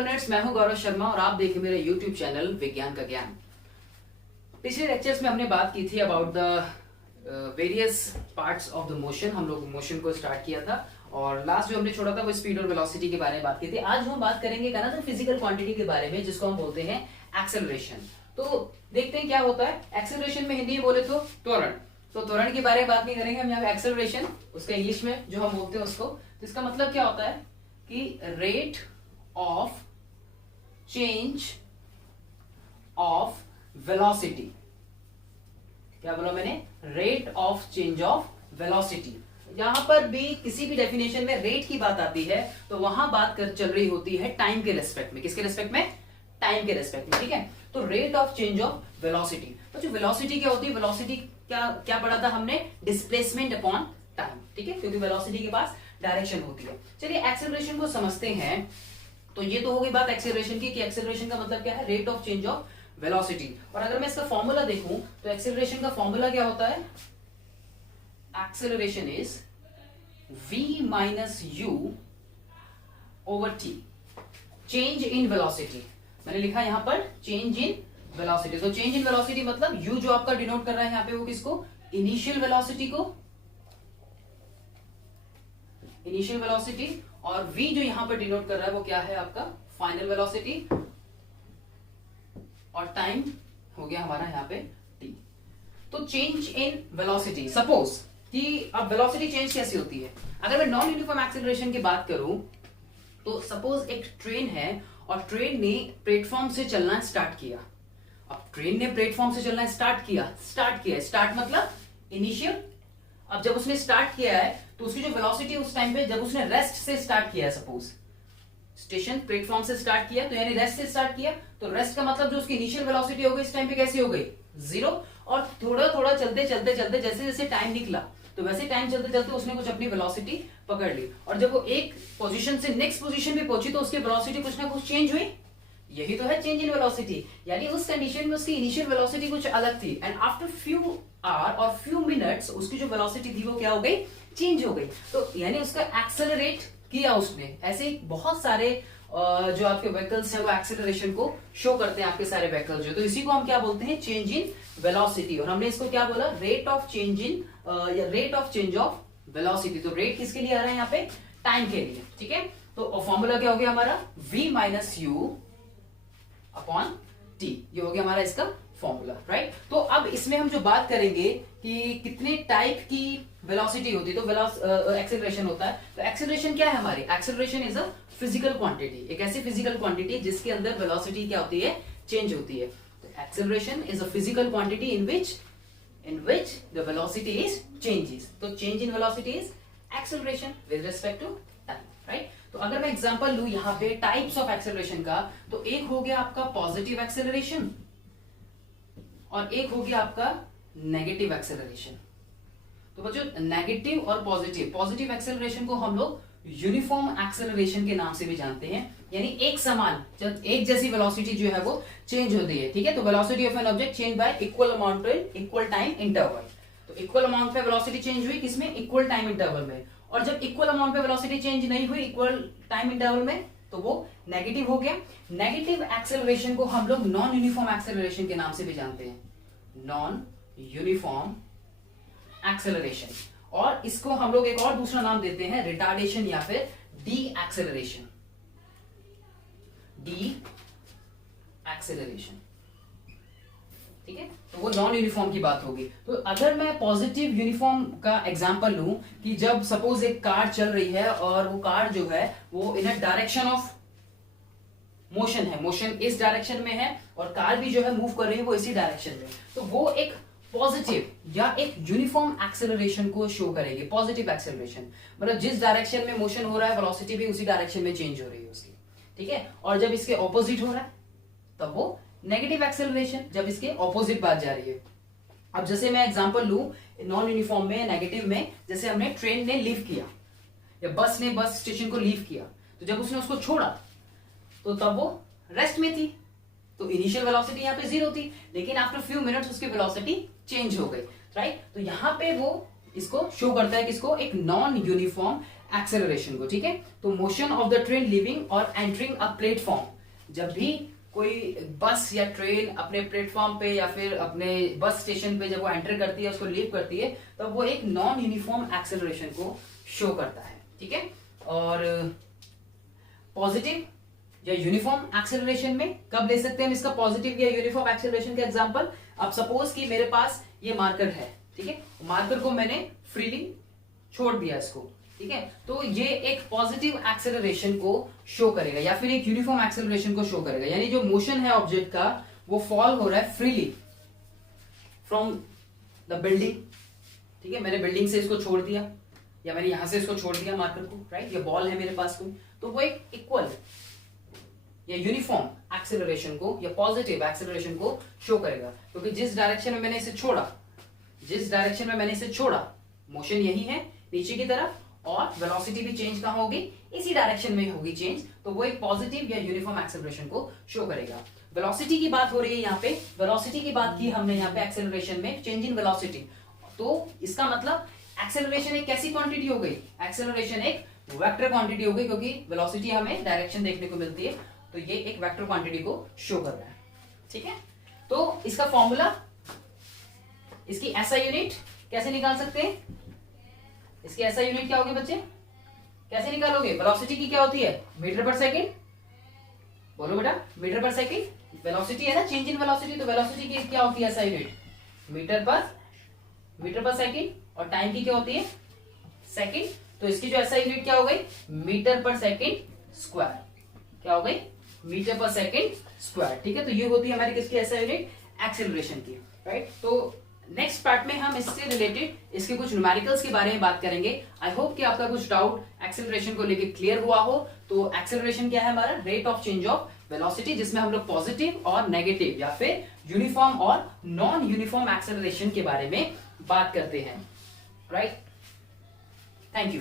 Learners, मैं हूं गौरव शर्मा और आप देखें मेरे YouTube चैनल विज्ञान का ज्ञान। पिछले लेक्चर्स में हमने बात की थी about the various parts of the motion. हम लोग मोशन को स्टार्ट किया था और लास्ट जो हमने छोड़ा था वो स्पीड और वेलोसिटी के बारे में बात की थी। आज हम बात करेंगे अनदर फिजिकल क्वांटिटी के बारे में जिसको हम बोलते हैं एक्सेलरेशन। तो देखते हैं क्या होता है एक्सेलरेशन में। हिंदी में बोले तो त्वरण। तो त्वरण के बारे में बात नहीं करेंगे हम यहाँ पे। एक्सेलरेशन उसका इंग्लिश में जो हम बोलते हैं उसको, तो इसका मतलब क्या होता है कि rate of change of velocity. क्या बोला मैंने? Rate of change of velocity. यहां पर भी किसी भी डेफिनेशन में रेट की बात आती है तो वहां बात कर चल रही होती है टाइम के रेस्पेक्ट में। किसके रेस्पेक्ट में? टाइम के रेस्पेक्ट में। ठीक है, तो rate of change of velocity. तो जो वेलोसिटी क्या होती है? वेलोसिटी क्या पढ़ा था हमने? Displacement upon time. ठीक है, क्योंकि वेलोसिटी के पास डायरेक्शन होती है। चलिए एक्सेलरेशन को समझते हैं। तो ये तो हो गई बात एक्सेलरेशन की कि एक्सेलरेशन का मतलब क्या है? Rate of change of velocity. और अगर मैं इसका फॉर्मूला देखूं तो एक्सेलरेशन का फॉर्मूला क्या होता है? Acceleration is v minus u over t। Change in velocity मैंने लिखा यहां पर चेंज इन वेलोसिटी। तो चेंज इन वेलोसिटी मतलब u जो आपका डिनोट कर रहा है यहां पे वो किसको? इनिशियल वेलोसिटी को, इनिशियल वेलोसिटी। और v जो यहां पर डिनोट कर रहा है वो क्या है? आपका फाइनल वेलोसिटी। और टाइम हो गया हमारा यहाँ पे t। तो चेंज इन वेलोसिटी, सपोज कि अब वेलोसिटी चेंज कैसी होती है? अगर मैं नॉन यूनिफॉर्म एक्सेलरेशन की बात करूं तो सपोज एक ट्रेन है और ट्रेन ने प्लेटफॉर्म से चलना स्टार्ट किया। अब ट्रेन ने प्लेटफॉर्म से चलना स्टार्ट किया। स्टार्ट मतलब इनिशियल। अब जब उसने स्टार्ट किया है तो उसकी जो वेलोसिटी उस टाइम पे, जब उसने रेस्ट से स्टार्ट किया है, सपोज स्टेशन प्लेटफॉर्म से स्टार्ट किया तो यानी रेस्ट से स्टार्ट किया, तो रेस्ट का मतलब जो उसकी इनिशियल वेलोसिटी हो गई इस टाइम पे कैसी हो गई? 0। और थोड़ा थोड़ा चलते जैसे जैसे टाइम निकला तो वैसे टाइम चलते चलते उसने कुछ अपनी वेलोसिटी पकड़ ली। और जब वो एक पोजीशन से नेक्स्ट पोजीशन पे पहुंची तो उसकी वेलोसिटी कुछ ना कुछ चेंज हुई। यही तो है चेंज इन वेलोसिटी। यानी उस कंडीशन में उसकी इनिशियल वेलोसिटी कुछ अलग थी एंड आफ्टर फ्यू आवर और फ्यू मिनट्स उसकी जो वेलोसिटी थी वो क्या हो गई? चेंज हो गई। तो यानी उसका एक्सेलरेट किया उसने। ऐसे ही बहुत सारे जो आपके व्हीकल्स हैं वो एक्सेलरेशन को शो करते हैं, आपके सारे व्हीकल्स जो। तो इसी को हम क्या बोलते हैं? Change in velocity. और हमने इसको क्या बोला? रेट ऑफ चेंज इन या rate of change of velocity. तो रेट किसके लिए आ रहा है यहाँ पे? टाइम के लिए। ठीक है, तो फॉर्मूला क्या हो गया हमारा? v minus you upon t। ये हो गया हमारा इसका फॉर्मूला, राइट। तो अब इसमें हम जो बात करेंगे कि कितने टाइप की वेलोसिटी होती है, तो एक्सेलरेशन होता है। तो एक्सेलरेशन क्या है हमारी? Acceleration is a physical quantity. एक ऐसी फिजिकल क्वांटिटी जिसके अंदर वेलोसिटी क्या होती है? चेंज होती है। तो acceleration is a physical quantity in which the velocity is changes. तो change in velocity is acceleration with respect to time, right. तो अगर मैं एग्जांपल लूं यहाँ पे टाइप्स ऑफ एक्सेलरेशन का, तो एक हो गया आपका पॉजिटिव एक्सेलरेशन और एक हो गया आपका नेगेटिव एक्सेलरेशन। तो बच्चों नेगेटिव और पॉजिटिव एक्सेलरेशन को हम लोग यूनिफॉर्म एक्सेलरेशन के नाम से भी जानते हैं। यानी एक समान, जब एक जैसी वेलोसिटी जो है वो चेंज होती है। ठीक है, तो velocity of an object change y equal amount in equal time interval. तो इक्वल अमाउंट पे वेलोसिटी चेंज हुई किसमें? इक्वल टाइम इंटरवल में। और जब इक्वल अमाउंट पे वेलोसिटी चेंज नहीं हुई इक्वल टाइम इंटरवल में तो वो नेगेटिव हो गया। नेगेटिव एक्सेलरेशन को हम लोग नॉन यूनिफॉर्म एक्सेलरेशन के नाम से भी जानते हैं, नॉन यूनिफॉर्म एक्सेलरेशन। और इसको हम लोग एक और दूसरा नाम देते हैं रिटार्डेशन या फिर डी एक्सेलरेशन। डी एक्सेलरेशन, ठीक है। तो वो नॉन यूनिफॉर्म की बात होगी। तो अगर मैं पॉजिटिव यूनिफॉर्म का एग्जांपल लूं कि जब सपोज एक कार चल रही है और वो कार जो है वो इन अ डायरेक्शन ऑफ मोशन है, मोशन इस डायरेक्शन में है और कार भी जो है मूव कर रही है वो इसी डायरेक्शन में, तो वो एक पॉजिटिव या एक यूनिफॉर्म एक्सेलरेशन को शो करेगी। पॉजिटिव एक्सेलरेशन मतलब जिस डायरेक्शन में मोशन हो रहा है वेलोसिटी भी उसी डायरेक्शन में चेंज हो रही है उसकी। ठीक है, और जब इसके ऑपोजिट हो रहा है तब वो नेगेटिव एक्सेलरेशन, जब इसके ऑपोजिट बात जा रही है। अब जैसे मैं एग्जांपल लूं नॉन यूनिफॉर्म में, नेगेटिव में, जैसे हमने ट्रेन ने लीव किया या बस ने बस स्टेशन को लीव किया, तो जब उसने उसको छोड़ा तो तब वो रेस्ट में थी, तो इनिशियल वेलोसिटी यहाँ पे 0 थी, लेकिन आफ्टर फ्यू मिनट्स उसकी वेलोसिटी चेंज हो गई, राइट। तो यहाँ पे वो इसको शो करता है किसको, एक नॉन यूनिफॉर्म एक्सेलरेशन को, ठीक है। तो motion of the train living और एंटरिंग अ प्लेटफॉर्म, जब भी कोई बस या ट्रेन अपने प्लेटफॉर्म पे या फिर अपने बस स्टेशन पे जब वो एंटर करती है, उसको लीव करती है, तब वो एक नॉन यूनिफॉर्म एक्सेलरेशन को शो करता है, ठीक है। और पॉजिटिव या यूनिफॉर्म एक्सेलरेशन में कब ले सकते हैं हम इसका पॉजिटिव या यूनिफॉर्म एक्सेलरेशन का एग्जांपल। अब सपोज कि मेरे पास ये मार्कर है, ठीक है, मार्कर को मैंने फ्रीली छोड़ दिया इसको, ठीक है, तो ये एक पॉजिटिव एक्सेलरेशन को शो करेगा या फिर एक यूनिफॉर्म एक्सेलरेशन को शो करेगा। यानी जो मोशन है ऑब्जेक्ट का वो फॉल हो रहा है फ्रीली फ्रॉम द बिल्डिंग, ठीक है, मैंने बिल्डिंग से इसको छोड़ दिया या मैंने यहां से इसको छोड़ दिया मार्कर को, राइट, ये बॉल है मेरे पास कोई, तो वो एक इक्वल या यूनिफॉर्म एक्सेलरेशन को या पॉजिटिव एक्सेलरेशन को शो करेगा, क्योंकि जिस डायरेक्शन में मैंने इसे छोड़ा, मोशन यही है नीचे की तरफ, और वेलोसिटी भी चेंज कहां होगी, इसी डायरेक्शन में होगी चेंज, तो वो एक पॉजिटिव या यूनिफॉर्म एक्सेलरेशन को शो करेगा। वेलोसिटी की बात हो रही है यहाँ पे, वेलोसिटी की बात की हमने यहाँ पे एक्सेलरेशन में, चेंज इन वेलोसिटी, तो इसका मतलब एक्सेलरेशन एक कैसी क्वांटिटी हो गई, एक्सेलरेशन एक वेक्टर क्वांटिटी हो गई, क्योंकि वेलोसिटी हमें डायरेक्शन देखने को मिलती है, तो ये एक वेक्टर क्वांटिटी को शो कर रहा है, ठीक है। तो इसका फॉर्मूला, इसकी एसआई यूनिट कैसे निकाल सकते हैं, इसकी एसआई यूनिट क्या होगी बच्चे, कैसे निकालोगे, वेलोसिटी की क्या होती है, मीटर पर सेकंड, बोलो बेटा, मीटर पर सेकंड, वेलोसिटी है ना, चेंज इन वेलोसिटी, तो वेलोसिटी की क्या होती है एसआई यूनिट, मीटर पर सेकंड, और टाइम की क्या होती है, सेकंड, तो इसकी जो एसआई यूनिट क्या हो गई, मीटर पर सेकंड स्क्वायर, क्या हो गई, मीटर पर सेकंड स्क्वायर, ठीक है। तो ये होती है हमारी किसकी एसआई यूनिट, एक्सेलरेशन की, राइट। तो नेक्स्ट पार्ट में हम इससे रिलेटेड इसके कुछ न्यूमेरिकल्स के बारे में बात करेंगे। आई होप कि आपका कुछ डाउट एक्सेलरेशन को लेकर क्लियर हुआ हो। तो एक्सेलरेशन क्या है हमारा, rate of change of velocity, जिसमें हम लोग पॉजिटिव और नेगेटिव या फिर यूनिफॉर्म और नॉन यूनिफॉर्म एक्सेलरेशन के बारे में बात करते हैं, राइट। Thank you.